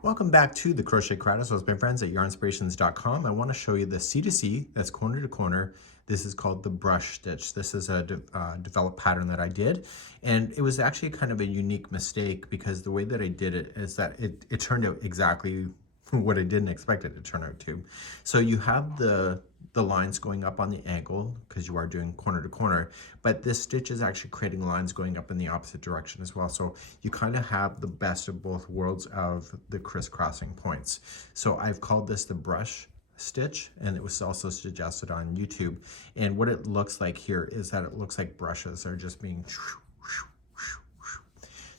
Welcome back to the Crochet Creatives with my friends at yarnspirations.com. I want to show you the C2C that's corner to corner. This is called the brush stitch. This is a developed pattern that I did, and it was actually kind of a unique mistake because the way that I did it is that it turned out exactly what I didn't expect it to turn out to. So you have the lines going up on the angle because you are doing corner to corner, but this stitch is actually creating lines going up in the opposite direction as well. So you kind of have the best of both worlds of the crisscrossing points. So I've called this the brush stitch, and it was also suggested on YouTube. And what it looks like here is that it looks like brushes are just being.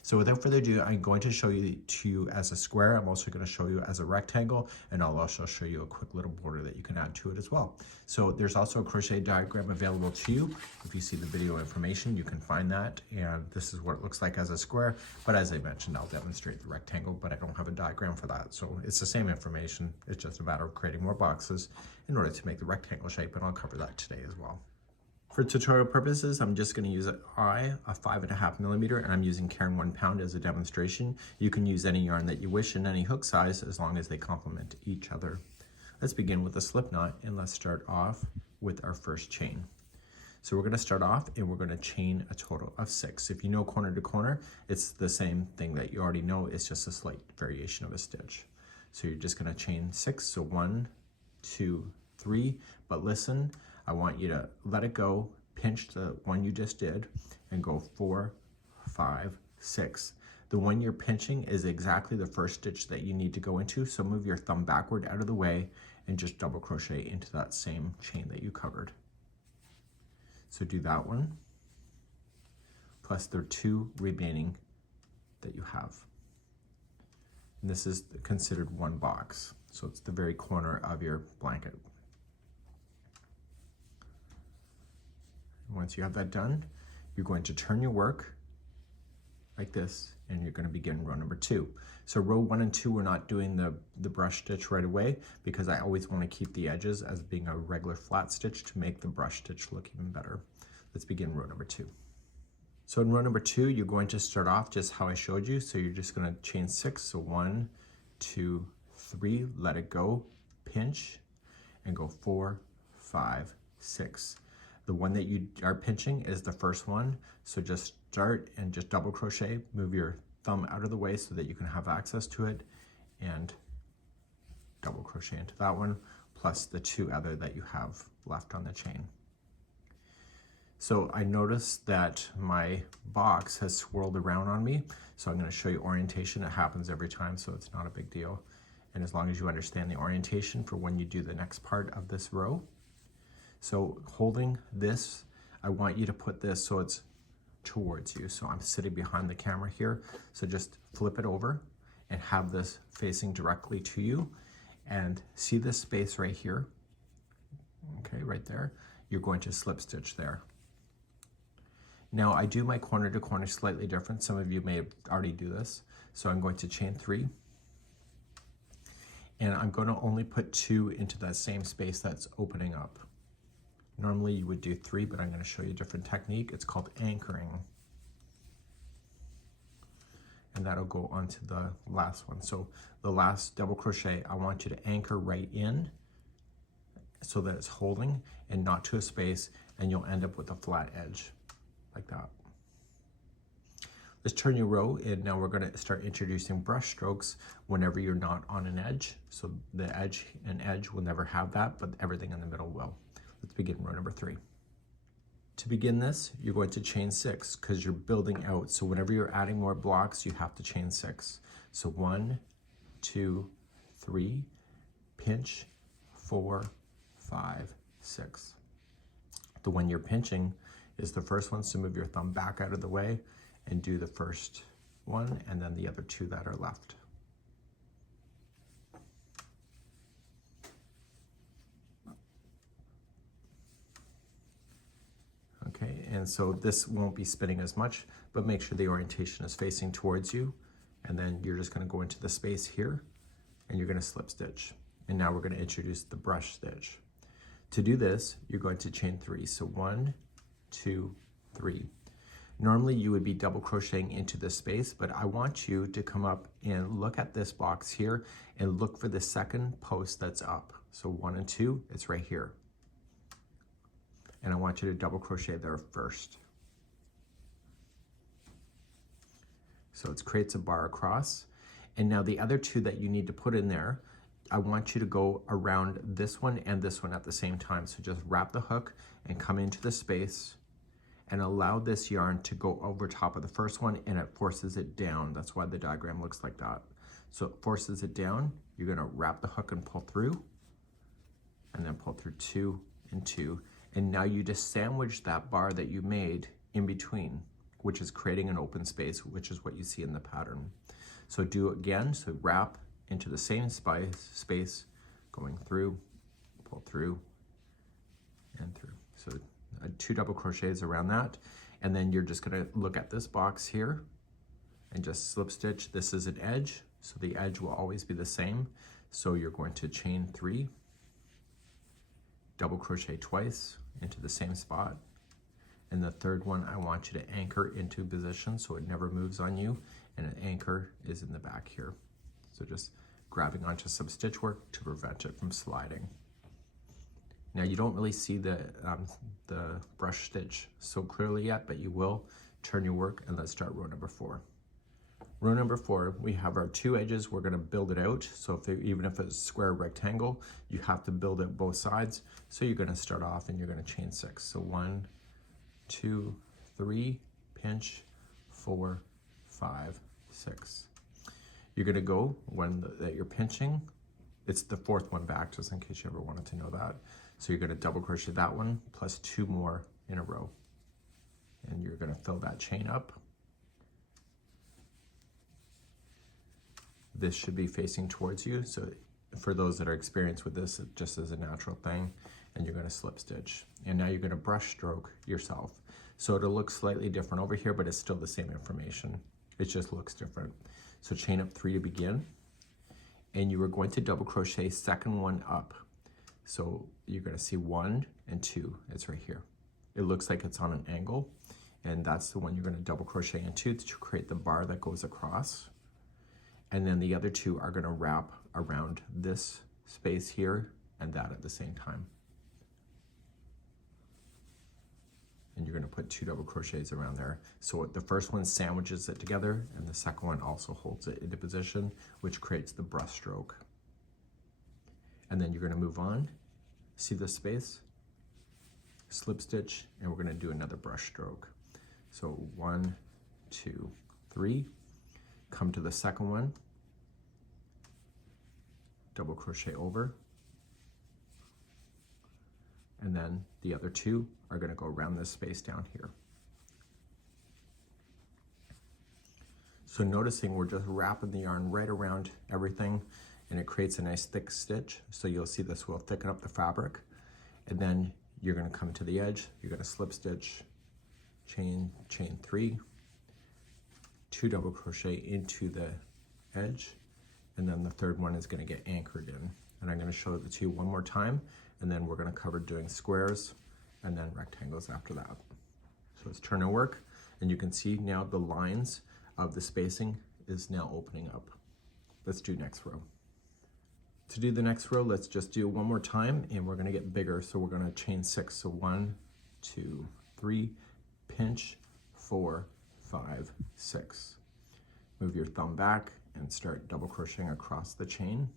So without further ado, I'm going to show you to you as a square. I'm also going to show you as a rectangle, and I'll also show you a quick little border that you can add to it as well. So there's also a crochet diagram available to you. If you see the video information, you can find that, and this is what it looks like as a square. But as I mentioned, I'll demonstrate the rectangle, but I don't have a diagram for that. So it's the same information. It's just a matter of creating more boxes in order to make the rectangle shape, and I'll cover that today as well. For tutorial purposes, I'm just going to use a 5.5 millimeter, and I'm using Cairn 1 pound as a demonstration. You can use any yarn that you wish in any hook size as long as they complement each other. Let's begin with a slip knot, and let's start off with our first chain. So we're going to start off and we're going to chain a total of 6. If you know corner to corner, it's the same thing that you already know. It's just a slight variation of a stitch. So you're just going to chain 6. So 1, 2, 3. But listen, I want you to let it go, pinch the one you just did, and go 4, 5, 6. The one you're pinching is exactly the first stitch that you need to go into, so move your thumb backward out of the way and just double crochet into that same chain that you covered. So do that one, plus the 2 remaining that you have. And this is considered one box, so it's the very corner of your blanket. Once you have that done, you're going to turn your work like this, and you're going to begin row number 2. So row 1 and 2, we're not doing the brush stitch right away because I always want to keep the edges as being a regular flat stitch to make the brush stitch look even better. Let's begin row number 2. So in row number 2, you're going to start off just how I showed you. So you're just going to chain 6. So 1, 2, 3, let it go, pinch, and go 4, 5, 6. The one that you are pinching is the first one, so just start and just double crochet, move your thumb out of the way so that you can have access to it, and double crochet into that one, plus the 2 other that you have left on the chain. So I noticed that my box has swirled around on me, so I'm going to show you orientation. It happens every time, so it's not a big deal. And as long as you understand the orientation for when you do the next part of this row. So holding this, I want you to put this so it's towards you. So I'm sitting behind the camera here. So just flip it over and have this facing directly to you. And see this space right here? Okay, right there. You're going to slip stitch there. Now I do my corner to corner slightly different. Some of you may already do this. So I'm going to chain 3. And I'm going to only put 2 into that same space that's opening up. Normally you would do 3, but I'm going to show you a different technique. It's called anchoring. And that'll go onto the last one. So the last double crochet, I want you to anchor right in so that it's holding and not to a space, and you'll end up with a flat edge like that. Let's turn your row, and now we're going to start introducing brush strokes whenever you're not on an edge. So the edge and edge will never have that, but everything in the middle will. Let's begin row number 3. To begin this, you're going to chain 6 because you're building out. So whenever you're adding more blocks, you have to chain 6. So 1, 2, 3, pinch, 4, 5, 6. The one you're pinching is the first one, so move your thumb back out of the way and do the first one and then the other 2 that are left. Okay, and so this won't be spinning as much, but make sure the orientation is facing towards you. And then you're just going to go into the space here and you're going to slip stitch. And now we're going to introduce the brush stitch. To do this, you're going to chain 3. So 1, 2, 3. Normally you would be double crocheting into this space, but I want you to come up and look at this box here and look for the second post that's up. So 1 and 2, it's right here. And I want you to double crochet there first. So it creates a bar across. And now the other 2 that you need to put in there, I want you to go around this one and this one at the same time. So just wrap the hook and come into the space and allow this yarn to go over top of the first one, and it forces it down. That's why the diagram looks like that. So it forces it down. You're gonna wrap the hook and pull through, and then pull through 2 and 2. And now you just sandwich that bar that you made in between, which is creating an open space, which is what you see in the pattern. So do it again. So wrap into the same space, going through, pull through, and through. So 2 double crochets around that. And then you're just gonna look at this box here and just slip stitch. This is an edge, so the edge will always be the same. So you're going to chain 3, double crochet twice into the same spot. And the third one, I want you to anchor into position so it never moves on you. And an anchor is in the back here. So just grabbing onto some stitch work to prevent it from sliding. Now you don't really see the brush stitch so clearly yet, but you will. Turn your work and let's start row number 4. Row number 4, we have our 2 edges. We're gonna build it out. So even if it's square rectangle, you have to build it both sides. So you're gonna start off and you're gonna chain 6. So 1, 2, 3, pinch, 4, 5, 6. You're gonna go when that you're pinching, it's the 4th one back, just in case you ever wanted to know that. So you're gonna double crochet that one plus 2 more in a row. And you're gonna fill that chain up. This should be facing towards you. So for those that are experienced with this, it just is a natural thing. And you're gonna slip stitch. And now you're gonna brush stroke yourself. So it'll look slightly different over here, but it's still the same information. It just looks different. So chain up 3 to begin. And you are going to double crochet second one up. So you're gonna see 1 and 2, it's right here. It looks like it's on an angle, and that's the one you're gonna double crochet into to create the bar that goes across. And then the other 2 are gonna wrap around this space here and that at the same time. And you're gonna put 2 double crochets around there. So the first one sandwiches it together, and the second one also holds it into position, which creates the brush stroke. And then you're gonna move on. See this space? Slip stitch, and we're gonna do another brush stroke. So 1, 2, 3. Come to the second one. Double crochet over. And then the other 2 are gonna go around this space down here. So noticing we're just wrapping the yarn right around everything, and it creates a nice thick stitch. So you'll see this will thicken up the fabric. And then you're gonna come to the edge, you're gonna slip stitch, chain 3, 2 double crochet into the edge, and then the third one is gonna get anchored in. And I'm gonna show it to you one more time, and then we're gonna cover doing squares and then rectangles after that. So let's turn our work, and you can see now the lines of the spacing is now opening up. Let's do next row. To do the next row, let's just do it one more time, and we're gonna get bigger. So we're gonna chain 6. So 1, 2, 3, pinch, 4, 5, 6. Move your thumb back and start double crocheting across the chain.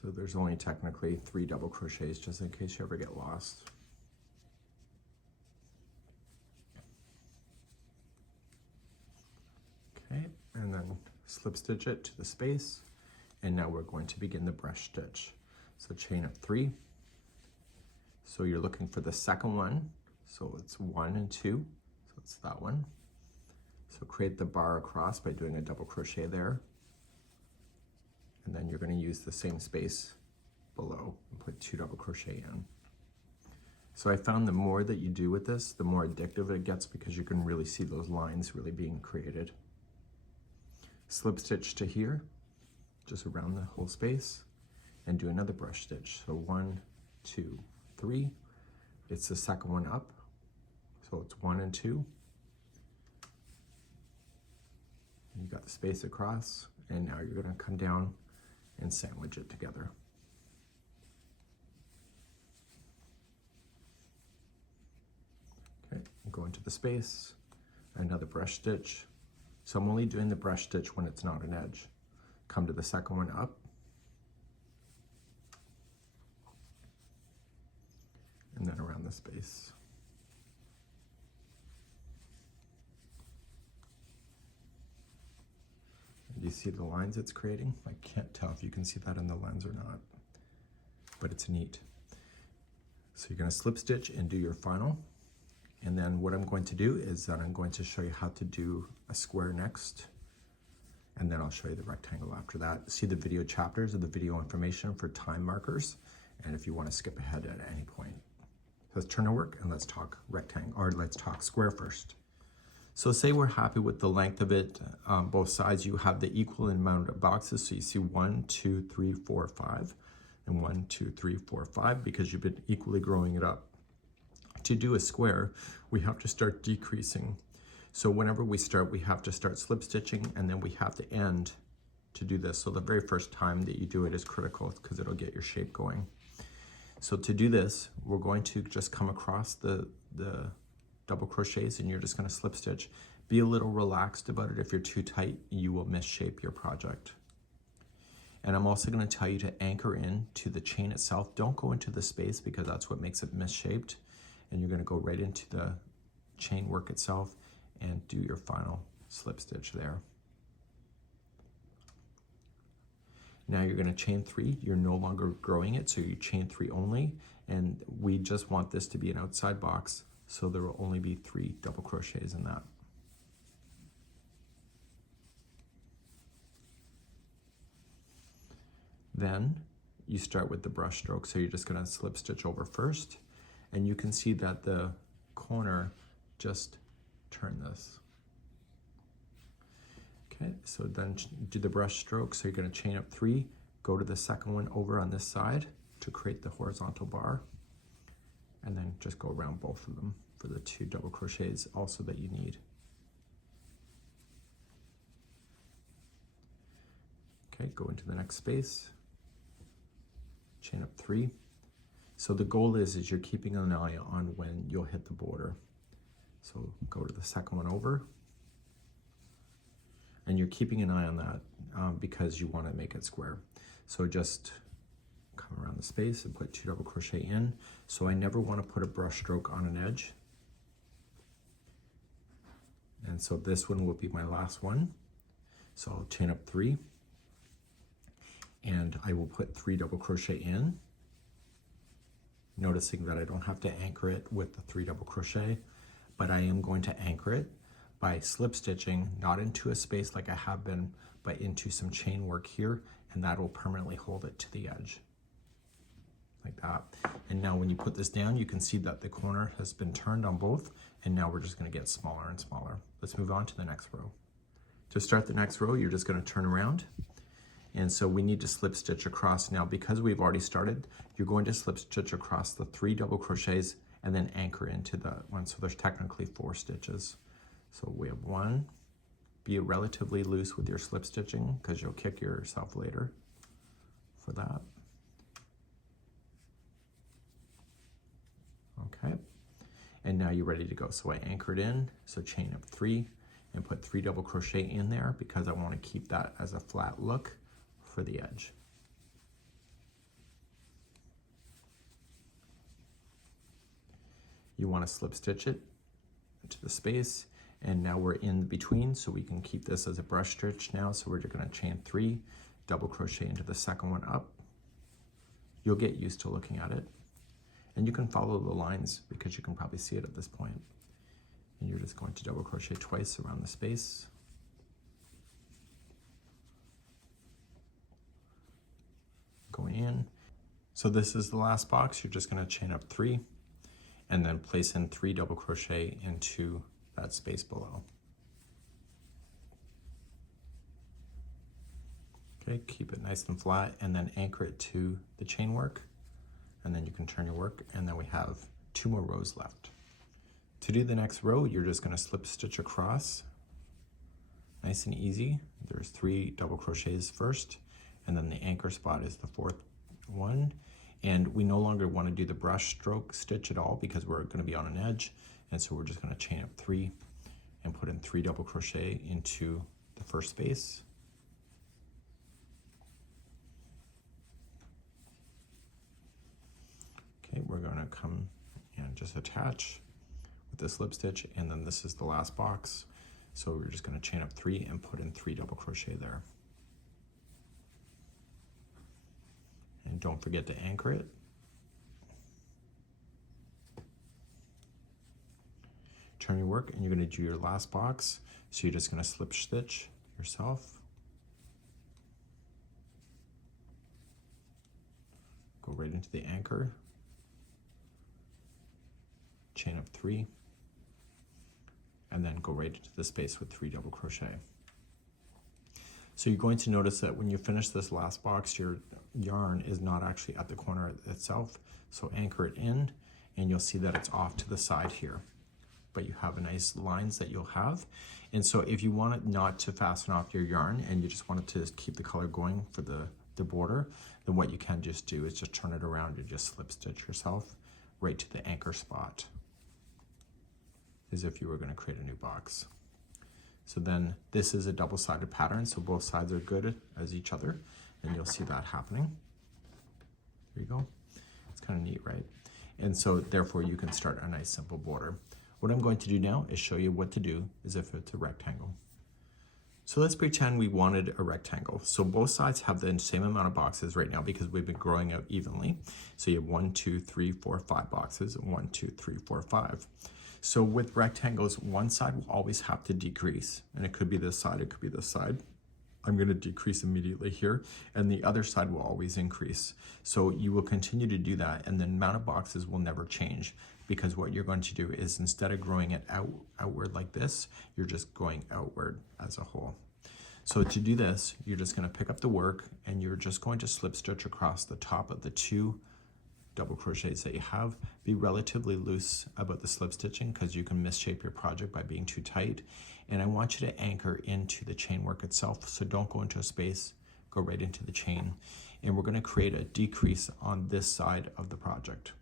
So there's only technically 3 double crochets, just in case you ever get lost. Okay, and then slip stitch it to the space, and now we're going to begin the brush stitch. So chain up 3. So you're looking for the second one, so it's 1 and 2, so it's that one. So create the bar across by doing a double crochet there, and then you're going to use the same space below and put 2 double crochet in. So I found the more that you do with this, the more addictive it gets, because you can really see those lines really being created. Slip stitch to here, just around the whole space, and do another brush stitch. So 1, 2, 3, It's the second one up. So it's 1 and 2. You got the space across, and now you're going to come down and sandwich it together. Okay, go into the space, another brush stitch. So I'm only doing the brush stitch when it's not an edge. Come to the second one up. And then around the space. Do you see the lines it's creating? I can't tell if you can see that in the lens or not, but it's neat. So you're going to slip stitch and do your final. And then what I'm going to do is that I'm going to show you how to do a square next. And then I'll show you the rectangle after that. See the video chapters or the video information for time markers. And if you want to skip ahead at any point. So let's turn to work and let's talk rectangle, or let's talk square first. So say we're happy with the length of it, both sides you have the equal amount of boxes. So you see 1, 2, 3, 4, 5, and 1, 2, 3, 4, 5, because you've been equally growing it up. To do a square, we have to start decreasing. So whenever we start, we have to start slip stitching, and then we have to end to do this. So the very first time that you do it is critical because it'll get your shape going. So to do this, we're going to just come across the double crochets, and you're just going to slip stitch. Be a little relaxed about it. If you're too tight, you will misshape your project. And I'm also going to tell you to anchor in to the chain itself. Don't go into the space because that's what makes it misshaped. And you're going to go right into the chain work itself and do your final slip stitch there. Now you're going to chain 3. You're no longer growing it, so you chain 3 only. And we just want this to be an outside box, so there will only be 3 double crochets in that. Then you start with the brush stroke, so you're just going to slip stitch over first, and you can see that the corner just turned this. Okay, so then do the brush stroke, so you're going to chain up 3, go to the second one over on this side to create the horizontal bar, and then just go around both of them for the 2 double crochets also that you need. Okay, go into the next space, chain up 3. So the goal is you're keeping an eye on when you'll hit the border. So go to the second one over, and you're keeping an eye on that because you want to make it square. So just come around the space and put 2 double crochet in. So I never want to put a brush stroke on an edge. And so this one will be my last one. So I'll chain up 3, and I will put 3 double crochet in, noticing that I don't have to anchor it with the 3 double crochet, but I am going to anchor it by slip stitching, not into a space like I have been, but into some chain work here, and that will permanently hold it to the edge, like that. And now when you put this down, you can see that the corner has been turned on both, and now we're just going to get smaller and smaller. Let's move on to the next row. To start the next row, you're just going to turn around, and so we need to slip stitch across. Now because we've already started, you're going to slip stitch across the 3 double crochets and then anchor into the one. So there's technically 4 stitches. So we have 1. Be relatively loose with your slip stitching because you'll kick yourself later for that. Okay, and now you're ready to go. So I anchored in, so chain up 3 and put 3 double crochet in there because I want to keep that as a flat look for the edge. You want to slip stitch it into the space, and now we're in between, so we can keep this as a brush stitch now. So we're just going to chain 3, double crochet into the second one up. You'll get used to looking at it, and you can follow the lines because you can probably see it at this point. And you're just going to double crochet twice around the space. Going in. So this is the last box. You're just going to chain up 3 and then place in 3 double crochet into that space below. Okay, keep it nice and flat, and then anchor it to the chain work, and then you can turn your work, and then we have 2 more rows left. To do the next row, you're just going to slip stitch across, nice and easy. There's 3 double crochets first, and then the anchor spot is the 4th one. And we no longer want to do the brush stroke stitch at all because we're going to be on an edge, and so we're just going to chain up 3 and put in 3 double crochet into the first space. Okay, we're going to come and just attach with the slip stitch, and then this is the last box. So we're just going to chain up 3 and put in 3 double crochet there. And don't forget to anchor it. Turn your work, and you're going to do your last box. So you're just going to slip stitch yourself. Go right into the anchor. Chain up 3, and then go right into the space with 3 double crochet. So you're going to notice that when you finish this last box, your yarn is not actually at the corner itself. So anchor it in, and you'll see that it's off to the side here. But you have a nice lines that you'll have. And so if you want it not to fasten off your yarn and you just want it to keep the color going for the border, then what you can just do is just turn it around and just slip stitch yourself right to the anchor spot, as if you were going to create a new box. So then this is a double-sided pattern, so both sides are good as each other, and you'll see that happening. There you go. It's kind of neat, right? And so therefore you can start a nice simple border. What I'm going to do now is show you what to do as if it's a rectangle. So let's pretend we wanted a rectangle. So both sides have the same amount of boxes right now because we've been growing out evenly. So you have 1, 2, 3, 4, 5 boxes, 1, 2, 3, 4, 5. So with rectangles, one side will always have to decrease, and it could be this side, it could be this side. I'm going to decrease immediately here, and the other side will always increase. So you will continue to do that, and the amount of boxes will never change, because what you're going to do is instead of growing it outward like this, you're just going outward as a whole. So to do this, you're just going to pick up the work, and you're just going to slip stitch across the top of the 2 double crochets that you have. Be relatively loose about the slip stitching because you can misshape your project by being too tight. And I want you to anchor into the chain work itself, so don't go into a space, go right into the chain. And we're going to create a decrease on this side of the project.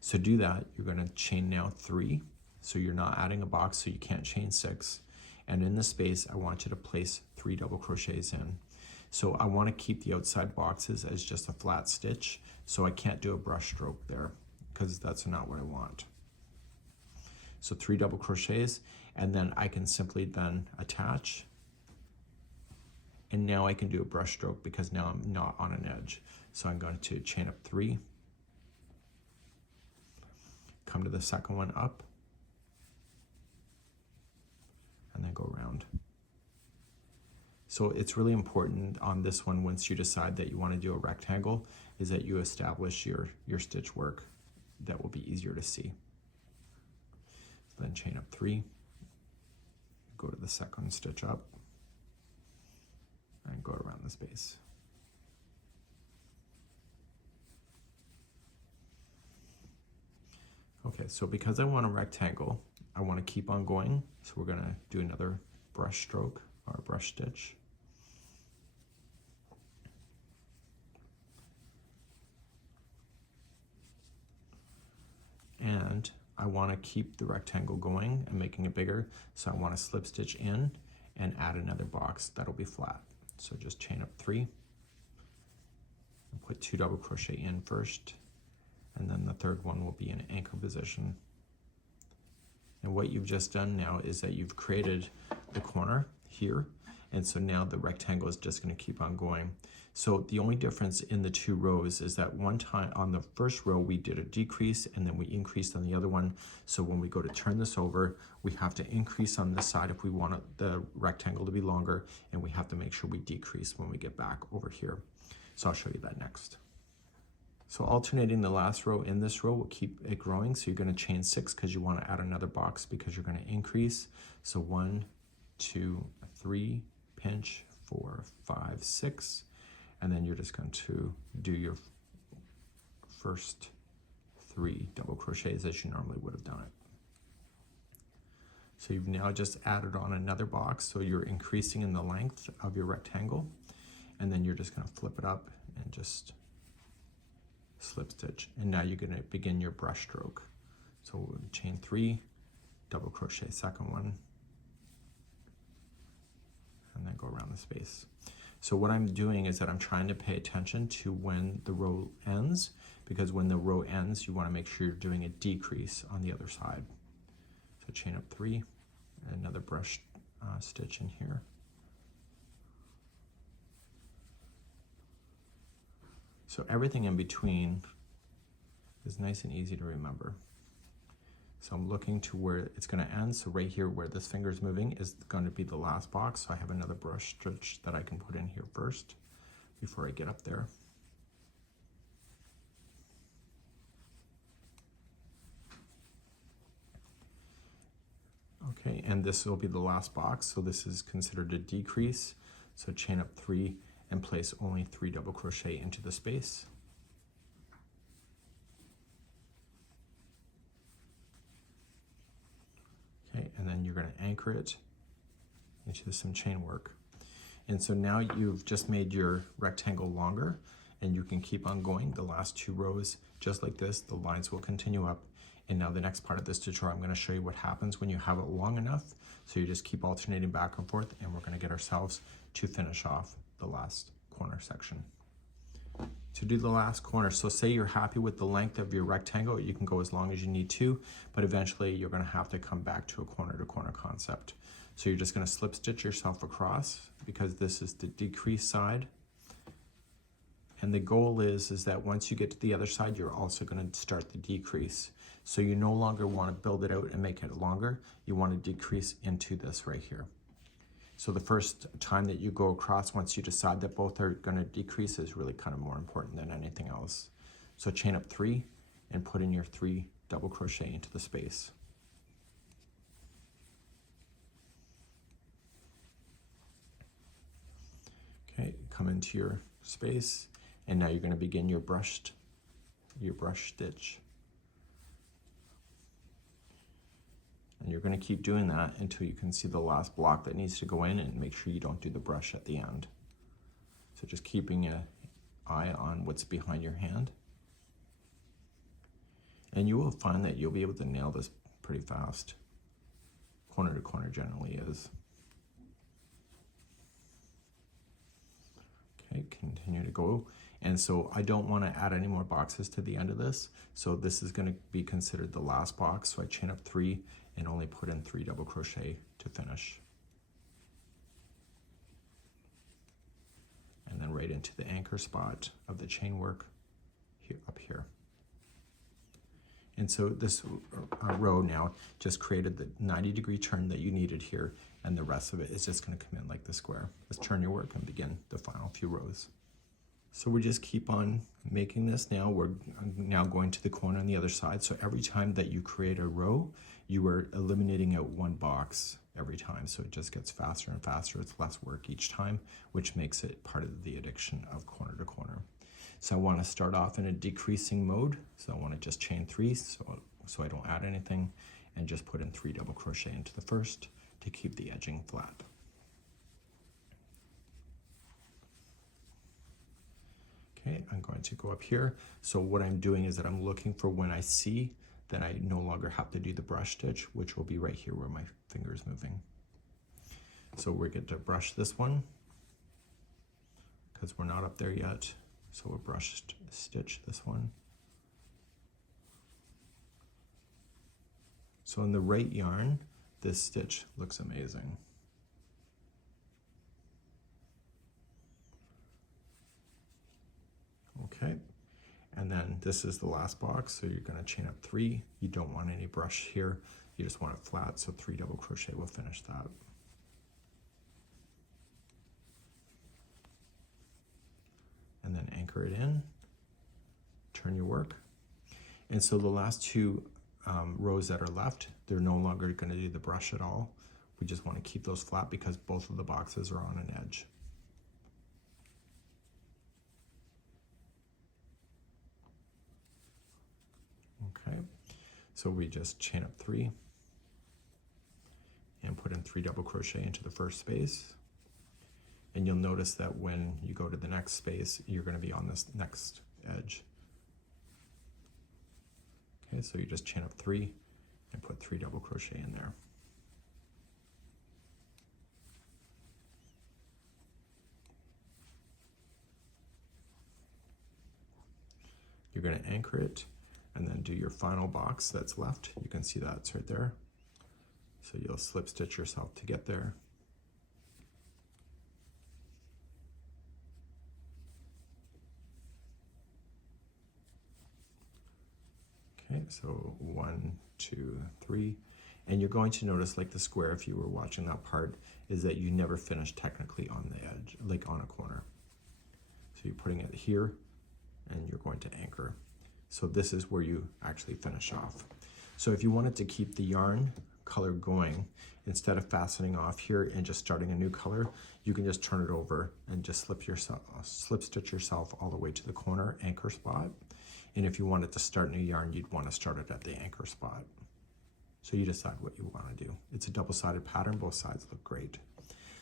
So do that, you're going to chain now 3, so you're not adding a box, so you can't chain 6. And in this space, I want you to place 3 double crochets in. So I want to keep the outside boxes as just a flat stitch, so I can't do a brush stroke there because that's not what I want. So 3 double crochets, and then I can simply then attach, and now I can do a brush stroke because now I'm not on an edge. So I'm going to chain up 3, come to the second one up, and then go around. So it's really important on this one, once you decide that you want to do a rectangle, is that you establish your stitch work. That will be easier to see. So then chain up 3, go to the second stitch up, and go around the space. Okay, so because I want a rectangle, I want to keep on going, so we're going to do another brush stroke or brush stitch. And I want to keep the rectangle going and making it bigger, so I want to slip stitch in and add another box that'll be flat. So just chain up 3 and put 2 double crochet in first, and then the third one will be in anchor position. And what you've just done now is that you've created the corner here, and so now the rectangle is just going to keep on going. So the only difference in the 2 rows is that one time on the first row we did a decrease and then we increased on the other one. So when we go to turn this over, we have to increase on this side if we want the rectangle to be longer, and we have to make sure we decrease when we get back over here. So I'll show you that next. So alternating the last row in this row will keep it growing. So you're going to chain 6 because you want to add another box because you're going to increase. So 1, 2, 3, pinch, 4, 5, 6. And then you're just going to do your first 3 double crochets as you normally would have done it. So you've now just added on another box, so you're increasing in the length of your rectangle, and then you're just going to flip it up and just slip stitch, and now you're going to begin your brush stroke. So we'll chain 3, double crochet second one, and then go around the space. So what I'm doing is that I'm trying to pay attention to when the row ends, because when the row ends you want to make sure you're doing a decrease on the other side. So chain up 3, and another brush stitch in here. So everything in between is nice and easy to remember. So I'm looking to where it's going to end. So right here where this finger is moving is going to be the last box. So I have another brush stitch that I can put in here first before I get up there. Okay, and this will be the last box. So this is considered a decrease. So chain up 3 and place only 3 double crochet into the space. Okay, and then you're going to anchor it into some chain work. And so now you've just made your rectangle longer, and you can keep on going the last 2 rows just like this. The lines will continue up. And now the next part of this tutorial, I'm going to show you what happens when you have it long enough. So you just keep alternating back and forth, and we're going to get ourselves to finish off the last corner section. To do the last corner, so say you're happy with the length of your rectangle, you can go as long as you need to, but eventually you're going to have to come back to a corner to corner concept. So you're just going to slip stitch yourself across, because this is the decrease side. And the goal is that once you get to the other side, you're also going to start the decrease. So you no longer want to build it out and make it longer. You want to decrease into this right here. So the first time that you go across, once you decide that both are going to decrease, is really kind of more important than anything else. So chain up 3 and put in your 3 double crochet into the space. Okay, come into your space, and now you're going to begin your brush stitch. And you're going to keep doing that until you can see the last block that needs to go in, and make sure you don't do the brush at the end. So just keeping an eye on what's behind your hand. And you will find that you'll be able to nail this pretty fast. Corner to corner generally is. Okay, continue to go. And so I don't want to add any more boxes to the end of this. So this is going to be considered the last box. So I chain up 3 and only put in 3 double crochet to finish. And then right into the anchor spot of the chain work here, up here. And so this row now just created the 90-degree turn that you needed here, and the rest of it is just going to come in like the square. Let's turn your work and begin the final few rows. So we just keep on making this now. We're now going to the corner on the other side. So every time that you create a row, you are eliminating out 1 box every time. So it just gets faster and faster. It's less work each time, which makes it part of the addiction of corner to corner. So I want to start off in a decreasing mode. So I want to just chain 3 so I don't add anything, and just put in 3 double crochet into the first to keep the edging flat. Okay, I'm going to go up here. So what I'm doing is that I'm looking for when I see that I no longer have to do the brush stitch, which will be right here where my finger is moving. So we're going to brush this one because we're not up there yet. So we'll brush stitch this one. So in the right yarn, this stitch looks amazing. Okay, and then this is the last box, so you're going to chain up 3. You don't want any brush here, you just want it flat, so 3 double crochet will finish that. And then anchor it in, turn your work. And so the last 2 rows that are left, they're no longer going to do the brush at all. We just want to keep those flat because both of the boxes are on an edge. So we just chain up 3 and put in 3 double crochet into the first space. And you'll notice that when you go to the next space, you're going to be on this next edge. Okay, so you just chain up 3 and put 3 double crochet in there. You're going to anchor it and then do your final box that's left. You can see that's right there. So you'll slip stitch yourself to get there. Okay, so 1, 2, 3. And you're going to notice, like the square, if you were watching that part, is that you never finish technically on the edge, like on a corner. So you're putting it here and you're going to anchor. So this is where you actually finish off. So if you wanted to keep the yarn color going, instead of fastening off here and just starting a new color, you can just turn it over and just slip stitch yourself all the way to the corner anchor spot. And if you wanted to start new yarn, you'd want to start it at the anchor spot. So you decide what you want to do. It's a double-sided pattern, both sides look great.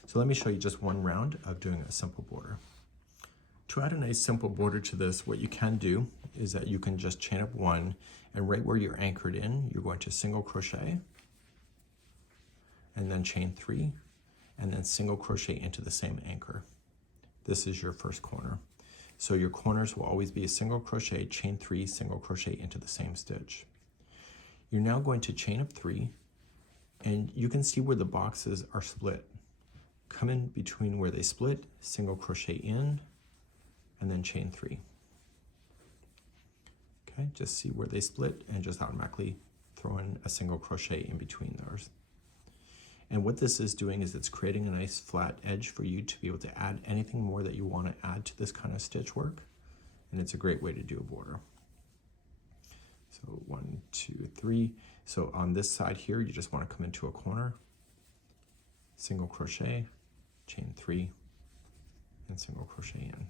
So let me show you just one round of doing a simple border. To add a nice simple border to this, what you can do is that you can just chain up 1, and right where you're anchored in, you're going to single crochet, and then chain 3, and then single crochet into the same anchor. This is your first corner. So your corners will always be a single crochet, chain 3, single crochet into the same stitch. You're now going to chain up 3, and you can see where the boxes are split. Come in between where they split, single crochet in, and then chain 3. Okay, just see where they split and just automatically throw in a single crochet in between those. And what this is doing is it's creating a nice flat edge for you to be able to add anything more that you want to add to this kind of stitch work. And it's a great way to do a border. So 1, 2, 3. So on this side here, you just want to come into a corner, single crochet, chain 3, and single crochet in.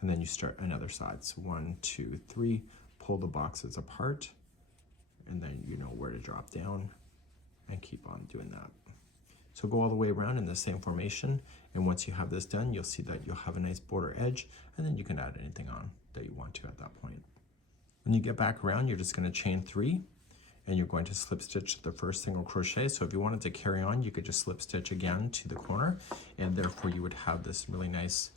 And then you start another side. So 1, 2, 3, pull the boxes apart, and then you know where to drop down and keep on doing that. So go all the way around in the same formation, and once you have this done, you'll see that you'll have a nice border edge, and then you can add anything on that you want to at that point. When you get back around, you're just going to chain 3, and you're going to slip stitch the first single crochet. So if you wanted to carry on, you could just slip stitch again to the corner, and therefore you would have this really nice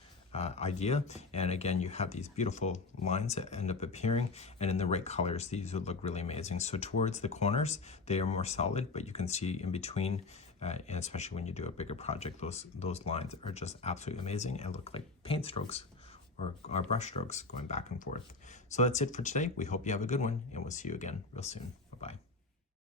idea. And again, you have these beautiful lines that end up appearing, and in the right colors, these would look really amazing. So towards the corners, they are more solid, but you can see in between, and especially when you do a bigger project, those lines are just absolutely amazing and look like paint strokes or brush strokes going back and forth. So that's it for today. We hope you have a good one, and we'll see you again real soon. Bye-bye.